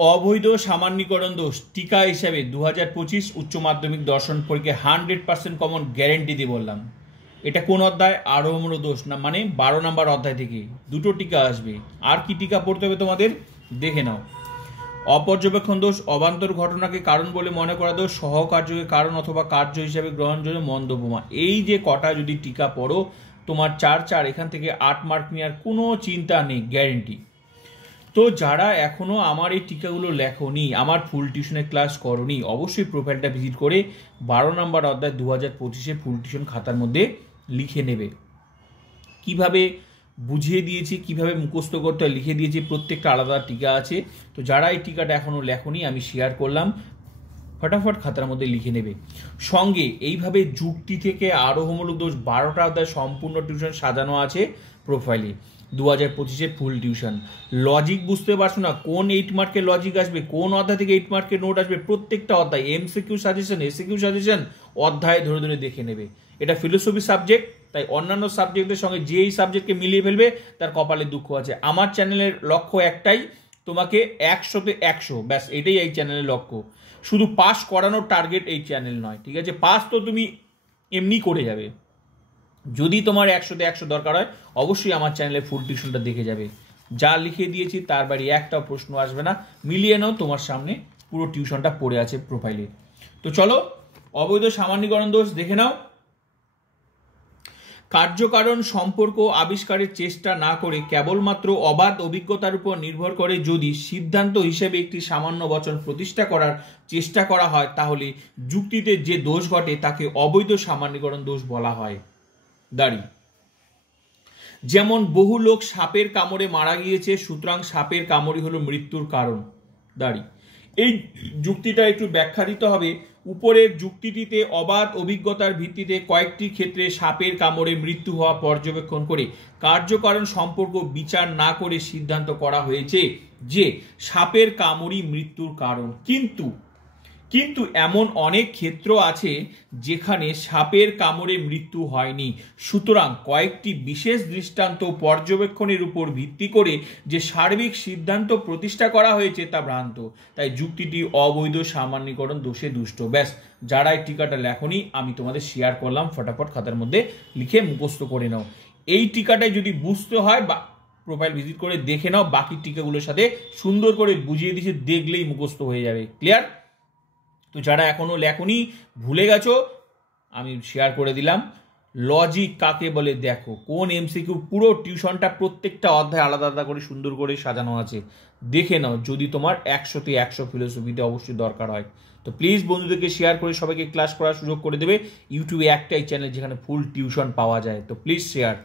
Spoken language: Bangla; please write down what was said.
অবৈধ সামান্যীকরণ দোষ টিকা হিসাবে 2025 উচ্চ মাধ্যমিক দর্শন পরীক্ষায় 100% কমন গ্যারেন্টি দিয়ে বললাম। এটা কোন অধ্যায়? আরোহমূলক দোষ না, মানে 12 নম্বর অধ্যায় থেকে দুটো টিকা আসবে। আর কি টিকা পড়তে হবে তোমাদের দেখে নাও। অপর্যবেক্ষণ দোষ অবান্তর ঘটনাকে কারণ বলে মনে করা দোষ, সহকার্যকে কারণ অথবা কার্য হিসাবে গ্রহণযোগ্য মন্তব্য। এই যে কটা যদি টিকা পড়ো তোমার 4 এখান থেকে 8 মার্ক নেওয়ার কোনো চিন্তা নেই, গ্যারেন্টি। তো যারা এখনো আমার এই টিকাগুলো লেখনি, আমার ফুল টিউশনের ক্লাস করনি, অবশ্যই প্রোফাইলটা ভিজিট করে 12 নম্বর অধ্যায় 2025 ফুল টিউশন খাতার মধ্যে লিখে নেবে। কিভাবে বুঝিয়ে দিয়েছি, কিভাবে মুখস্থ করতে হয় লিখে দিয়েছি, প্রত্যেকটা আলাদা টিকা আছে। তো যারা এই টিকাটা এখনো লেখনি আমি শেয়ার করলাম, ফটাফট খাতার মধ্যে লিখে নেবে। সঙ্গে এইভাবে যুক্তি থেকে আরোহমূলক দোষ 12টা অধ্যায় সম্পূর্ণ টিউশন সাজানো আছে প্রোফাইলে। 2025 ফুল টিউশন। লজিক বুঝতে পারছো না, কোন 8 মার্কের লজিক আসবে, কোন অধ্যায় থেকে 8 মার্কের নোট আসবে, প্রত্যেকটা অধ্যায় এমসিকিউ সাজেশন, এসিকিউ সাজেশন অধ্যায় ধরে ধরে দেখে নেবে। এটা ফিলোসফি সাবজেক্ট, তাই অন্যান্য সাবজেক্টের সঙ্গে যেই সাবজেক্টকে মিলিয়ে ফেলবে তার কপালে দুঃখ আছে। আমার চ্যানেলের লক্ষ্য একটাই, তোমাকে 100তে 100, ব্যাস এটাই এই চ্যানেলের লক্ষ্য। শুধু পাস করানোর টার্গেট এই চ্যানেল নয়, ঠিক আছে? পাস তো তুমি এমনি করে যাবে, যদি তোমার 100তে 100 দরকার হয় অবশ্যই আমার চ্যানেলে ফুল টিউশনটা দেখে যাবে। যা লিখে দিয়েছি তার বাড়ি একটাও প্রশ্ন আসবে না, মিলিয়ে নাও, তোমার সামনে পুরো টিউশনটা পড়ে আছে প্রোফাইলে। তো চলো অবৈধ সামান্যীকরণ দোষ দেখে নাও। কার্যকারণ সম্পর্ক আবিষ্কারের চেষ্টা না করে কেবলমাত্র অবাধ অভিজ্ঞতার উপর নির্ভর করে যদি সিদ্ধান্ত হিসেবে একটি সামান্য বচন প্রতিষ্ঠা করার চেষ্টা করা হয় তাহলে যুক্তিতে যে দোষ ঘটে তাকে অবৈধ সামান্যীকরণ দোষ বলা হয়। দাঁড়ি, যেমন বহু লোক সাপের কামড়ে মারা গিয়েছে, সুতরাং সাপের কামড়ই হলো মৃত্যুর কারণ। দাঁড়ি, এই যুক্তিটা একটু ব্যাখ্যা দিতে হবে। উপরের যুক্তিটিতে অবাধ অভিজ্ঞতার ভিত্তিতে কয়েকটি ক্ষেত্রে সাপের কামড়ে মৃত্যু হওয়া পর্যবেক্ষণ করে কার্যকারণ সম্পর্ক বিচার না করে সিদ্ধান্ত করা হয়েছে যে সাপের কামড়ই মৃত্যুর কারণ। কিন্তু এমন অনেক ক্ষেত্র আছে যেখানে সাপের কামড়ে মৃত্যু হয়নি। সুতরাং কয়েকটি বিশেষ দৃষ্টান্ত পর্যবেক্ষণের উপর ভিত্তি করে যে সার্বিক সিদ্ধান্ত প্রতিষ্ঠা করা হয়েছে তা ভ্রান্ত, তাই যুক্তিটি অবৈধ সামান্যীকরণ দোষে দুষ্ট। ব্যাস, যারা এই টিকাটা লেখনি আমি তোমাদের শেয়ার করলাম, ফটাফট খাতার মধ্যে লিখে মুখস্থ করে নাও। এই টিকাটাই যদি বুঝতে হয় বা প্রোফাইল ভিজিট করে দেখে নাও, বাকি টিকাগুলোর সাথে সুন্দর করে বুঝিয়ে দিয়েছি, দেখলেই মুখস্থ হয়ে যাবে। ক্লিয়ার? তো যারা এখনো লেখনি, ভুলে গেছো, আমি শেয়ার করে দিলাম। লজিক কাকে বলে দেখো, কোন এমসিকিউ, পুরো টিউশনটা প্রত্যেকটা অধ্যায় আলাদা আলাদা করে সুন্দর করে সাজানো আছে, দেখে নাও। যদি তোমার 100তে 100 ফিলোসফিতে অবশ্যই দরকার হয় তো প্লিজ বন্ধুদেরকে শেয়ার করে সবাইকে ক্লাস করার সুযোগ করে দেবে। ইউটিউবে একটাই চ্যানেল যেখানে ফুল টিউশন পাওয়া যায়, তো প্লিজ শেয়ার।